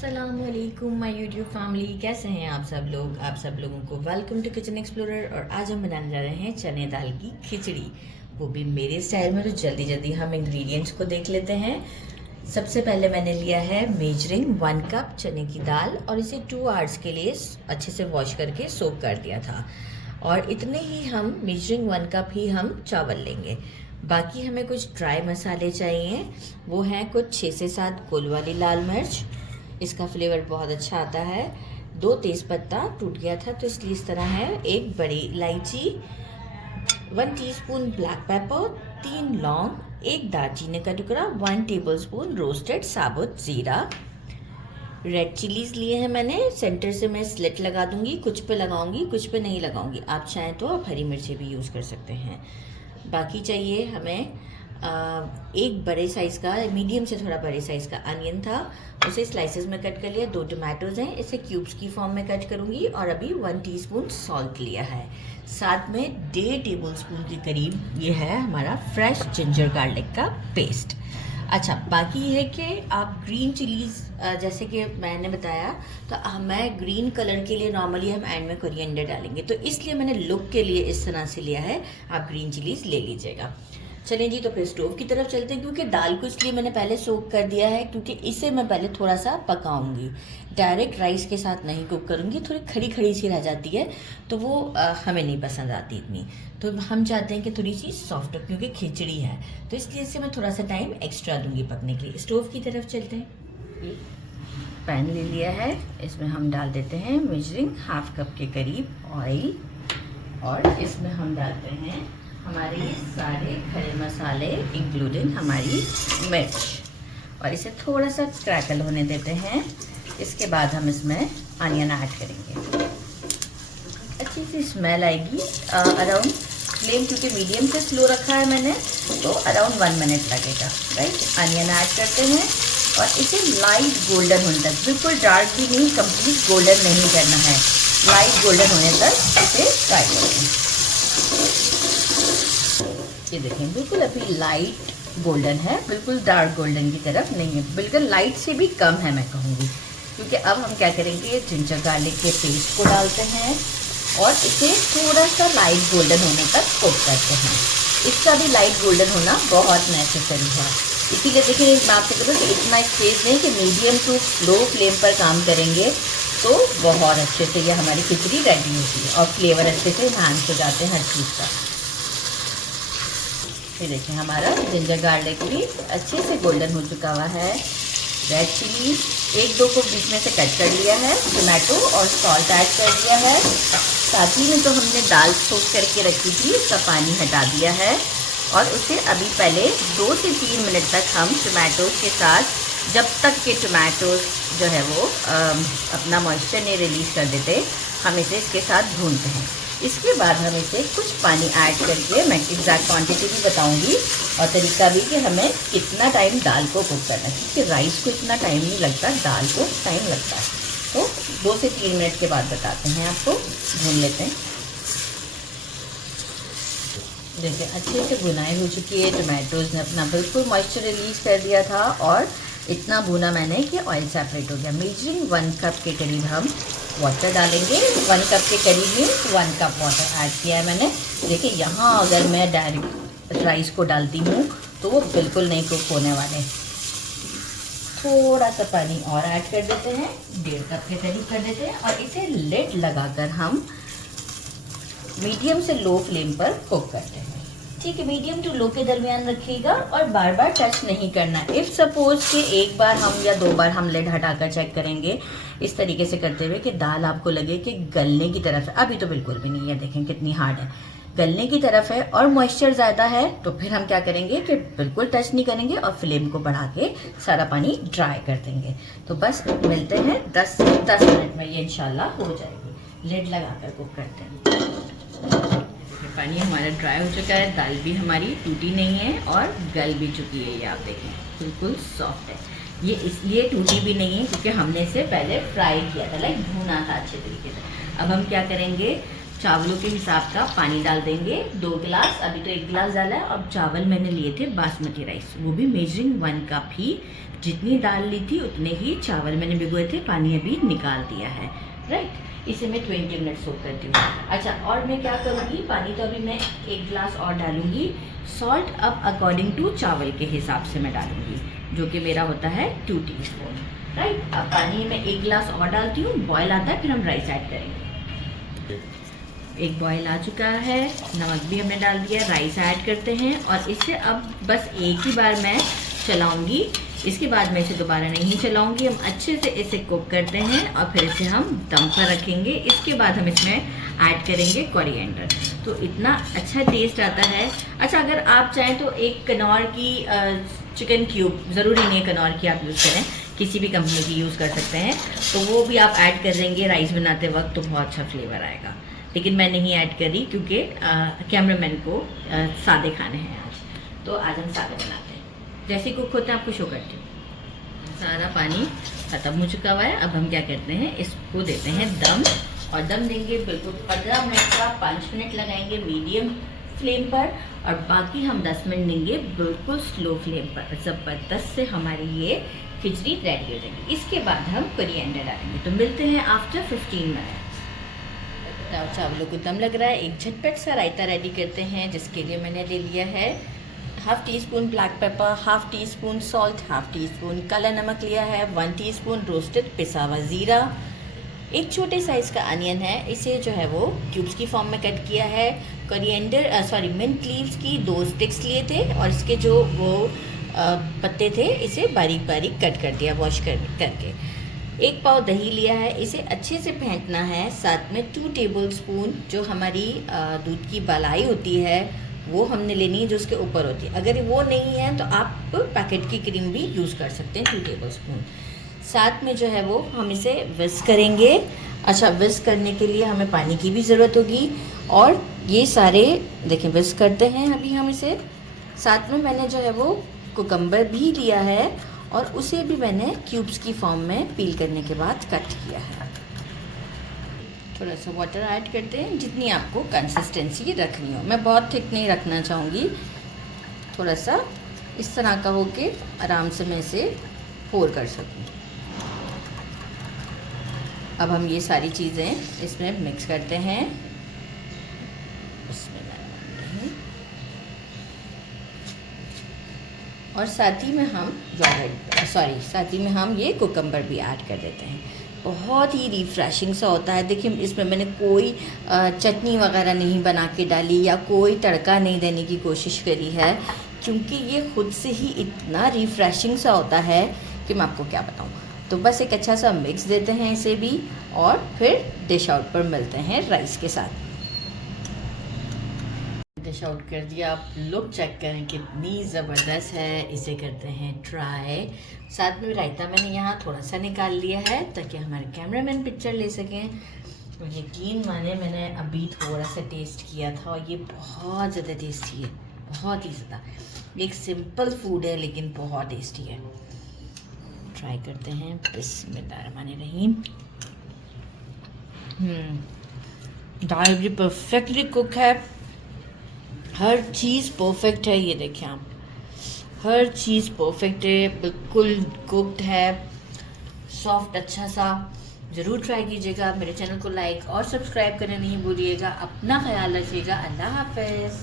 अस्सलामुअलैकुम my YouTube family, कैसे हैं आप सब लोग। आप सब लोगों को वेलकम टू किचन एक्सप्लोरर। और आज हम बनाने जा रहे हैं चने दाल की खिचड़ी, वो भी मेरे स्टाइल में। तो जल्दी जल्दी हम इंग्रेडिएंट्स को देख लेते हैं। सबसे पहले मैंने लिया है मेजरिंग 1 कप चने की दाल और इसे 2 आवर्स के लिए अच्छे से वॉश करके सोक कर दिया था। और इतने ही हम मेजरिंग 1 कप ही हम चावल लेंगे। बाकी हमें कुछ ड्राई मसाले चाहिए, वो हैं कुछ 6 से 7 गोल वाली लाल मिर्च, इसका फ्लेवर बहुत अच्छा आता है। 2 तेज़पत्ता टूट गया था तो इसलिए इस तरह है। 1 बड़ी इलायची, 1 टीस्पून ब्लैक पेपर, 3 लौंग, 1 दालचीनी का टुकड़ा, 1 टेबलस्पून रोस्टेड साबुत ज़ीरा। रेड चिलीज़ लिए हैं मैंने, सेंटर से मैं स्लिट लगा दूंगी, कुछ पे लगाऊंगी कुछ पे नहीं लगाऊंगी। आप चाहें तो आप हरी मिर्ची भी यूज़ कर सकते हैं। बाकी चाहिए हमें एक बड़े साइज़ का, मीडियम से थोड़ा बड़े साइज़ का अनियन था, उसे स्लाइसेस में कट कर लिया। 2 टमाटोज़ हैं, इसे क्यूब्स की फॉर्म में कट करूँगी। और अभी 1 टीस्पून सॉल्ट लिया है। साथ में 1.5 टेबलस्पून के करीब ये है हमारा फ्रेश जिंजर गार्लिक का पेस्ट। अच्छा, बाकी ये है कि आप ग्रीन चिलीज़, जैसे कि मैंने बताया, तो मैं ग्रीन कलर के लिए नॉर्मली हम एंड में कोरिएंडर डालेंगे, तो इसलिए मैंने लुक के लिए इस तरह से लिया है। आप ग्रीन चिलीज़ ले लीजिएगा। चलिए जी, तो फिर स्टोव की तरफ चलते हैं। क्योंकि दाल को इसलिए मैंने पहले सोक कर दिया है क्योंकि इसे मैं पहले थोड़ा सा पकाऊंगी, डायरेक्ट राइस के साथ नहीं कुक करूंगी। थोड़ी खड़ी खड़ी सी रह जाती है तो वो हमें नहीं पसंद आती इतनी। तो हम चाहते हैं कि थोड़ी सी सॉफ्ट हो, क्योंकि खिचड़ी है, तो इसलिए इसे मैं थोड़ा सा टाइम एक्स्ट्रा दूंगी पकने के लिए। स्टोव की तरफ चलते हैं। पैन ले लिया है, इसमें हम डाल देते हैं मेजरिंग 1/2 कप के करीब ऑयल। और इसमें हम डालते हैं हमारे ये सारे खड़े मसाले इंक्लूडिंग हमारी मिर्च, और इसे थोड़ा सा क्रैकल होने देते हैं। इसके बाद हम इसमें अनियन ऐड करेंगे। अच्छी सी स्मेल आएगी। अराउंड फ्लेम क्योंकि मीडियम से स्लो रखा है मैंने, तो अराउंड 1 मिनट लगेगा। राइट, अनियन ऐड करते हैं और इसे लाइट गोल्डन होने तक, बिल्कुल डार्क भी नहीं, कंप्लीट गोल्डन नहीं करना है, लाइट गोल्डन होने तक इसे फ्राई करेंगे। ये देखें, बिल्कुल अभी लाइट गोल्डन है, बिल्कुल डार्क गोल्डन की तरफ नहीं है, बिल्कुल लाइट से भी कम है मैं कहूँगी। क्योंकि अब हम क्या करेंगे, जिंजर गार्लिक के पेस्ट को डालते हैं और इसे थोड़ा सा लाइट गोल्डन होने तक कुक करते हैं। इसका भी लाइट गोल्डन होना बहुत नेसेसरी है। इसीलिए देखिए, मैं आपसे कहूँ कि इतना तेज़ नहीं, कि मीडियम टू लो फ्लेम पर काम करेंगे तो बहुत अच्छे से ये हमारी खिचड़ी रेडी होती है और फ्लेवर अच्छे से इन्हांस हो जाते हैं हर चीज़ का। ये देखिए, हमारा जिंजर गार्लिक भी अच्छे से गोल्डन हो चुका हुआ है। रेड चिली 1-2 को बीच में से कट कर लिया है, टमाटो और सॉल्ट ऐड कर दिया है। साथ ही में तो हमने दाल सोक करके रखी थी, उसका पानी हटा दिया है। और उसे अभी पहले 2 से 3 मिनट तक हम टमाटोज़ के साथ, जब तक के टमाटोज़ जो है वो अपना मॉइस्चर नहीं रिलीज़ कर देते, हम इसे इसके साथ भूनते हैं। इसके बाद हम इसे कुछ पानी ऐड करके, मैं एग्जैक्ट क्वांटिटी भी बताऊंगी और तरीका भी, कि हमें कितना टाइम दाल को कुक करना है, क्योंकि राइस को इतना टाइम नहीं लगता, दाल को टाइम लगता है। तो 2 से 3 मिनट के बाद बताते हैं आपको। भून लेते हैं। देखिए, अच्छे से भुनाई हो चुकी है, टमाटोज़ ने अपना बिल्कुल मॉइस्चर रिलीज़ कर दिया था और इतना भुना मैंने कि ऑयल सेपरेट हो गया। मेजरिंग 1 कप के करीब हम वाटर डालेंगे। 1 कप के करीब में 1 कप वाटर ऐड किया है मैंने। देखिए, यहाँ अगर मैं डायरेक्ट राइस को डालती हूँ तो वो बिल्कुल नहीं कुक होने वाले। थोड़ा सा पानी और ऐड कर देते हैं, 1.5 कप के करीब कर देते हैं, और इसे लिड लगाकर हम मीडियम से लो फ्लेम पर कुक करते हैं। ठीक है, मीडियम टू लो के दरमियान रखिएगा और बार बार टच नहीं करना। इफ़ सपोज कि एक बार हम या 2 बार हम लिड हटाकर चेक करेंगे, इस तरीके से करते हुए कि दाल आपको लगे कि गलने की तरफ है, अभी तो बिल्कुल भी नहीं है, देखें कितनी हार्ड है, गलने की तरफ है और मॉइस्चर ज़्यादा है, तो फिर हम क्या करेंगे कि बिल्कुल टच नहीं करेंगे और फ्लेम को बढ़ा के सारा पानी ड्राई कर देंगे। तो बस मिलते हैं 10 से 10 मिनट में, ये इंशाल्लाह हो जाएगी। लिड लगाकर कुक करते हैं। पानी हमारा ड्राई हो चुका है, दाल भी हमारी टूटी नहीं है और गल भी चुकी है। ये आप देखें, बिल्कुल सॉफ्ट है। ये इसलिए टूटी भी नहीं है क्योंकि हमने इसे पहले फ्राई किया था, लाइक भूना था अच्छे तरीके से। अब हम क्या करेंगे, चावलों के हिसाब का पानी डाल देंगे, 2 गिलास, अभी तो 1 गिलास डाला है। अब चावल मैंने लिए थे बासमती राइस, वो भी मेजरिंग 1 कप ही, जितनी दाल ली थी उतने ही चावल मैंने भिगोए थे, पानी अभी निकाल दिया है, राइट। इसे मैं 20 मिनट सोक करती हूँ। अच्छा, और मैं क्या करूँगी, पानी तो अभी मैं 1 गिलास और डालूँगी। सॉल्ट अब अकॉर्डिंग टू चावल के हिसाब से मैं डालूँगी, जो कि मेरा होता है 2 टीस्पून, राइट। अब पानी में 1 गिलास और डालती हूँ, बॉयल आता है फिर हम राइस ऐड करेंगे। एक बॉयल आ चुका है, नमक भी हमने डाल दिया, राइस ऐड करते हैं और इसे अब बस एक ही बार मैं चलाऊँगी, इसके बाद मैं इसे दोबारा नहीं चलाऊंगी। हम अच्छे से इसे कुक करते हैं और फिर इसे हम दम पर रखेंगे। इसके बाद हम इसमें ऐड करेंगे कोरिएंडर, तो इतना अच्छा टेस्ट आता है। अच्छा, अगर आप चाहें तो एक कनौर की चिकन क्यूब, ज़रूरी नहीं है कनौर की आप यूज़ करें, किसी भी कंपनी की यूज़ कर सकते हैं, तो वो भी आप ऐड कर देंगे राइस बनाते वक्त, तो बहुत अच्छा फ्लेवर आएगा। लेकिन मैं नहीं ऐड करी क्योंकि कैमरामैन को सादे खाने हैं आज, तो आज हम सादे बनाते हैं। जैसे कुक होते हैं आपको शो करती हूँ। सारा पानी खत्म हो चुका हुआ है। अब हम क्या करते हैं, इसको देते हैं दम, और दम देंगे बिल्कुल 15 मिनट का। 5 मिनट लगाएंगे मीडियम फ्लेम पर और बाकी हम 10 मिनट देंगे बिल्कुल स्लो फ्लेम पर। ज़बरदस्त से हमारी ये खिचड़ी रेडी हो जाएगी। इसके बाद हम कोरिएंडर डालेंगे, तो मिलते हैं आफ्टर 15 मिनट। चावलों को दम लग रहा है, एक झटपट सा रायता रेडी करते हैं, जिसके लिए मैंने ले लिया है half tea spoon black pepper, half tea spoon salt, half tea spoon काला नमक लिया है, 1 टीस्पून रोस्टेड पिसा हुआ ज़ीरा, एक छोटे साइज़ का अनियन है, इसे जो है वो क्यूब्स की फॉर्म में कट किया है। कोरिएंडर मिंट लीव्स की 2 स्टिक्स लिए थे और इसके जो वो पत्ते थे इसे बारीक बारीक कट कर दिया वॉश करके। 1 पाव दही लिया है, इसे अच्छे से फेंटना है। साथ में 2 टेबल स्पून जो हमारी दूध की मलाई होती है वो हमने लेनी है, जो उसके ऊपर होती है। अगर वो नहीं है तो आप पैकेट की क्रीम भी यूज़ कर सकते हैं, 2 टेबल स्पून। साथ में जो है वो हम इसे विस्क करेंगे। अच्छा, विस्क करने के लिए हमें पानी की भी ज़रूरत होगी, और ये सारे देखें विस्क करते हैं अभी हम इसे। साथ में मैंने जो है वो कुकम्बर भी लिया है और उसे भी मैंने क्यूब्स की फॉर्म में पील करने के बाद कट किया है। थोड़ा सा वाटर ऐड करते हैं, जितनी आपको कंसिस्टेंसी रखनी हो। मैं बहुत थिक नहीं रखना चाहूँगी, थोड़ा सा इस तरह का हो के आराम से मैं इसे पोर कर सकूँ। अब हम ये सारी चीज़ें इसमें मिक्स करते हैं। और साथ ही में हम साथ ही में हम ये कुकम्बर भी ऐड कर देते हैं। बहुत ही रिफ़्रेशिंग सा होता है। देखिए, इसमें मैंने कोई चटनी वगैरह नहीं बना के डाली या कोई तड़का नहीं देने की कोशिश करी है, क्योंकि ये खुद से ही इतना रिफ़्रेशिंग सा होता है कि मैं आपको क्या बताऊँ। तो बस एक अच्छा सा मिक्स देते हैं इसे भी, और फिर डिश आउट पर मिलते हैं राइस के साथ। डिश आउट कर दिया, आप लुक चेक करें कितनी ज़बरदस्त है। इसे करते हैं ट्राई। साथ में रायता मैंने यहाँ थोड़ा सा निकाल लिया है ताकि हमारे कैमरामैन पिक्चर ले सकें। यकीन माने, मैंने अभी थोड़ा सा टेस्ट किया था और ये बहुत ज़्यादा टेस्टी है, बहुत ही ज़्यादा। एक सिंपल फूड है लेकिन बहुत टेस्टी है। ट्राई करते हैं। बिस्मिल्लाहिर्रहमानिर्रहीम। दाल भी परफेक्टली कुक है, हर चीज़ परफेक्ट है। ये देखें आप, हर चीज़ परफेक्ट है, बिल्कुल कुक्ड है, सॉफ्ट अच्छा सा। ज़रूर ट्राई कीजिएगा। मेरे चैनल को लाइक और सब्सक्राइब करना नहीं भूलिएगा। अपना ख्याल रखिएगा। अल्लाह हाफ़िज़।